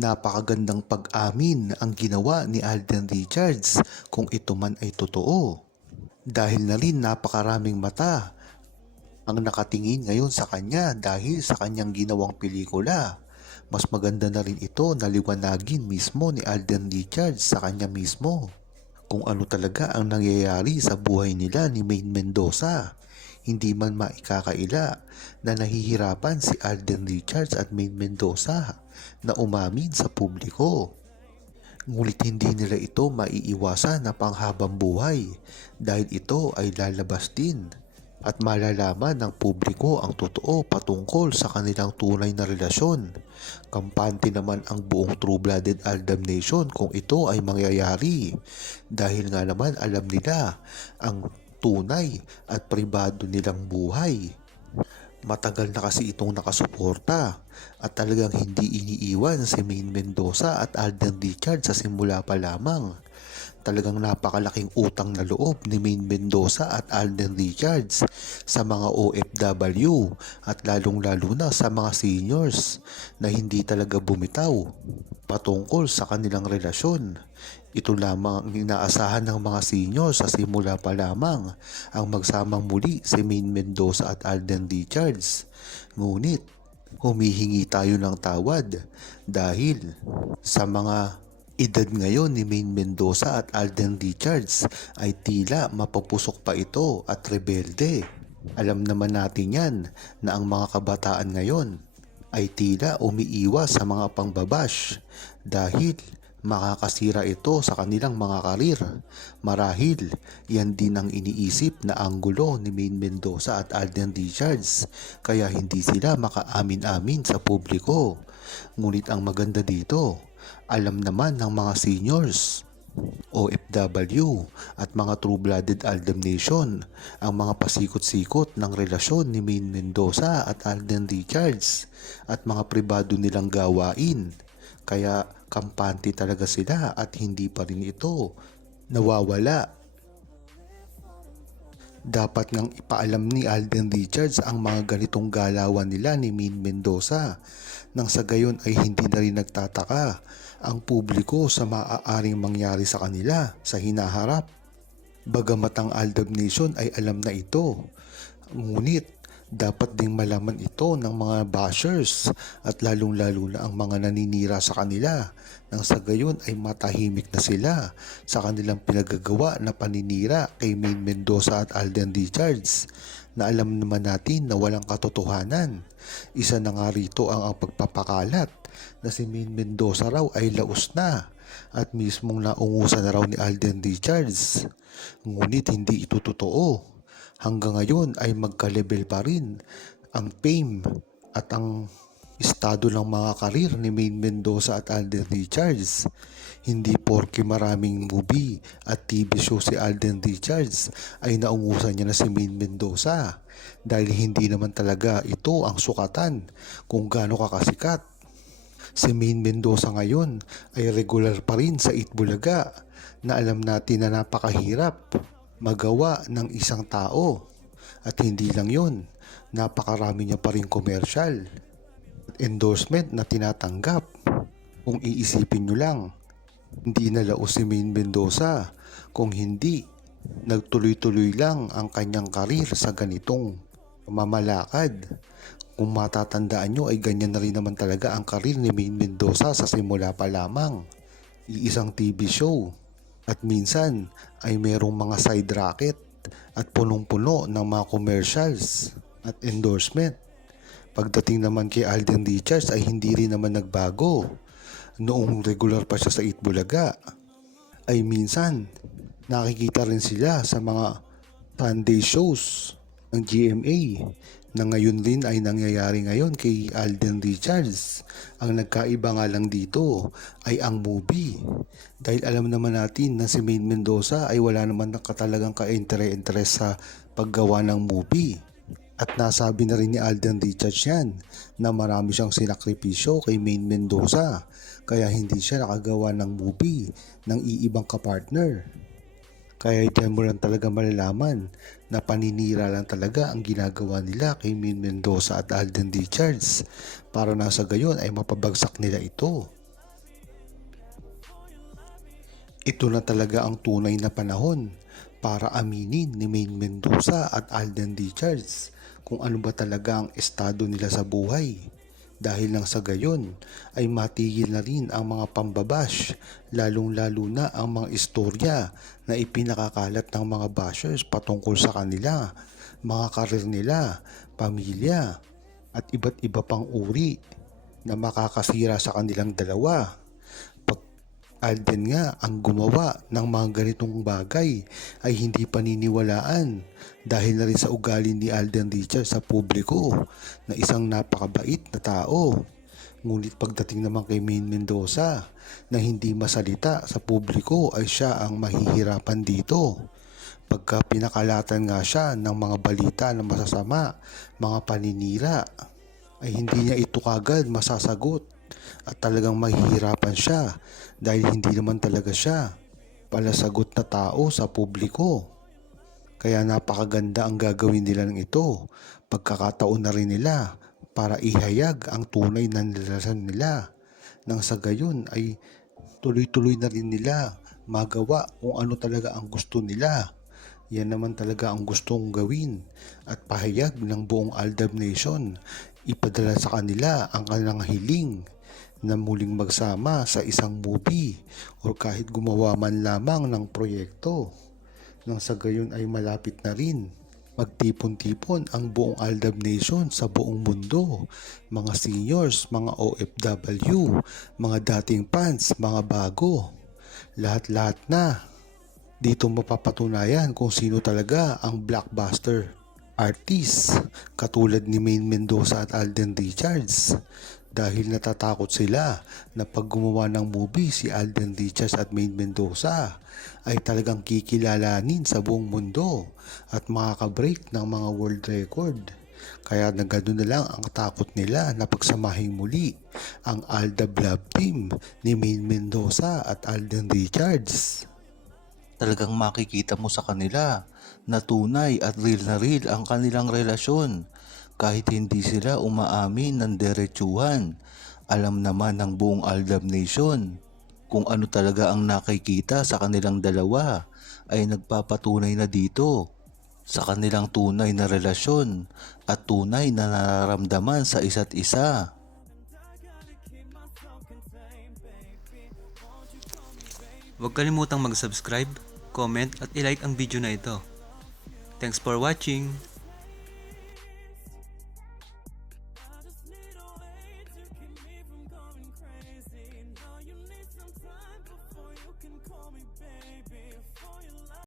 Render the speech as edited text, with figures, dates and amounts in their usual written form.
Napakagandang pag-amin ang ginawa ni Alden Richards kung ito man ay totoo. Dahil na rin napakaraming mata ang nakatingin ngayon sa kanya dahil sa kanyang ginawang pelikula. Mas maganda na rin ito na liwanagin mismo ni Alden Richards sa kanya mismo kung ano talaga ang nangyayari sa buhay nila ni Maine Mendoza. Hindi man maikakaila na nahihirapan si Alden Richards at Maine Mendoza na umamin sa publiko. Ngunit hindi nila ito maiiwasan na panghabang buhay dahil ito ay lalabas din at malalaman ng publiko ang totoo patungkol sa kanilang tunay na relasyon. Kampante naman ang buong True-Blooded Aldam Nation kung ito ay mangyayari dahil nga naman alam nila ang tunay at pribado nilang buhay. Matagal na kasi itong nakasuporta at talagang hindi iniiwan si Maine Mendoza at Alden Richards sa simula pa lamang. Talagang napakalaking utang na loob ni Maine Mendoza at Alden Richards sa mga OFW at lalong-lalo na sa mga seniors na hindi talaga bumitaw patungkol sa kanilang relasyon. Ito lamang ang inaasahan ng mga seniors sa simula pa lamang ang magsamang muli si Maine Mendoza at Alden Richards. Ngunit humihingi tayo ng tawad dahil sa mga edad ngayon ni Maine Mendoza at Alden Richards ay tila mapapusok pa ito at rebelde. Alam naman natin yan na ang mga kabataan ngayon ay tila umiiwas sa mga pangbabash dahil makakasira ito sa kanilang mga karir. Marahil yan din ang iniisip na anggulo ni Maine Mendoza at Alden Richards kaya hindi sila makaamin-amin sa publiko. Ngunit ang maganda dito, alam naman ng mga seniors, OFW at mga True-Blooded Aldam Nation ang mga pasikot-sikot ng relasyon ni Maine Mendoza at Alden Richards at mga pribado nilang gawain. Kaya kampante talaga sila at hindi pa rin ito nawawala. Dapat ngang ipaalam ni Alden Richards ang mga ganitong galawan nila ni Maine Mendoza nang sa gayon ay hindi na rin nagtataka ang publiko sa maaaring mangyari sa kanila sa hinaharap. Bagamat ang Aldab Nation ay alam na ito, ngunit dapat ding malaman ito ng mga bashers at lalong-lalo na ang mga naninira sa kanila nang sa gayon ay matahimik na sila sa kanilang pinagagawa na paninira kay Maine Mendoza at Alden Richards na alam naman natin na walang katotohanan. Isa na nga rito ang pagpapakalat na si Maine Mendoza raw ay laos na at mismong naungusan na raw ni Alden Richards. Ngunit hindi ito totoo. Hanggang ngayon ay magka-level pa rin ang fame at ang estado ng mga karir ni Maine Mendoza at Alden Richards. Hindi porke maraming movie at TV show si Alden Richards ay naungusan niya na si Maine Mendoza dahil hindi naman talaga ito ang sukatan kung gaano kakasikat. Si Maine Mendoza ngayon ay regular pa rin sa Itbulaga na alam natin na napakahirap magawa ng isang tao. At hindi lang yun, napakarami niya pa rin commercial at endorsement na tinatanggap. Kung iisipin nyo lang, hindi nalaos si Maine Mendoza kung hindi nagtuloy-tuloy lang ang kanyang karir sa ganitong mamalakad. Kung matatandaan nyo ay ganyan na rin naman talaga ang karir ni Maine Mendoza sa simula pa lamang. Iisang TV show at minsan ay merong mga side racket at punong-puno ng mga commercials at endorsement. Pagdating naman kay Alden Richards ay hindi rin naman nagbago. Noong regular pa siya sa Itbulaga ay minsan nakikita rin sila sa mga Sunday shows ng GMA na ngayon din ay nangyayari ngayon kay Alden Richards. Ang nagkaiba nga lang dito ay ang movie. Dahil alam naman natin na si Maine Mendoza ay wala naman talagang ka-interest sa paggawa ng movie. At nasabi na rin ni Alden Richards yan na marami siyang sinakripisyo kay Maine Mendoza kaya hindi siya nakagawa ng movie ng iibang kapartner. Kaya dyan mo lang talaga malalaman na paninira lang talaga ang ginagawa nila kay Maine Mendoza at Alden Richards para nasa gayon ay mapabagsak nila ito. Ito na talaga ang tunay na panahon para aminin ni Maine Mendoza at Alden Richards kung ano ba talaga ang estado nila sa buhay. Dahil nang sa gayon ay matigil na rin ang mga pambabash, lalong-lalo na ang mga istorya na ipinakakalat ng mga bashers patungkol sa kanila, mga karir nila, pamilya, at iba't iba pang uri na makakasira sa kanilang dalawa. Alden nga ang gumawa ng mga ganitong bagay ay hindi paniniwalaan dahil na rin sa ugali ni Alden Richards sa publiko na isang napakabait na tao. Ngunit pagdating naman kay Maine Mendoza na hindi masalita sa publiko ay siya ang mahihirapan dito. Pagka pinakalatan nga siya ng mga balita na masasama, mga paninira, ay hindi niya ito kagad masasagot at talagang mahihirapan siya dahil hindi naman talaga siya palasagot na tao sa publiko. Kaya napakaganda ang gagawin nila ng ito. Pagkakataon na rin nila para ihayag ang tunay na nilasan nila. Nang sa gayon ay tuloy-tuloy na rin nila magawa kung ano talaga ang gusto nila. Yan naman talaga ang gustong gawin at pahayag ng buong Aldab Nation. Ipadala sa kanila ang kanilang hiling na muling magsama sa isang movie o kahit gumawa man lamang ng proyekto. Nang sa gayon ay malapit na rin magtipon-tipon ang buong Aldab Nation sa buong mundo. Mga seniors, mga OFW, mga dating fans, mga bago. Lahat-lahat na. Dito mapapatunayan kung sino talaga ang blockbuster artist katulad ni Maine Mendoza at Alden Richards. Dahil natatakot sila na pag gumawa ng movie si Alden Richards at Maine Mendoza ay talagang kikilalanin sa buong mundo at makaka-break ng mga world record. Kaya na ganoon na lang ang takot nila na pagsamahin muli ang Aldab Love Team ni Maine Mendoza at Alden Richards. Talagang makikita mo sa kanila na tunay at real na real ang kanilang relasyon. Kahit hindi sila umaamin ng diretsuhan, alam naman ng buong Aldab Nation kung ano talaga ang nakikita sa kanilang dalawa ay nagpapatunay na dito sa kanilang tunay na relasyon at tunay na nararamdaman sa isa't isa. Huwag kalimutang mag-subscribe, comment at i-like ang video na ito. Thanks for watching!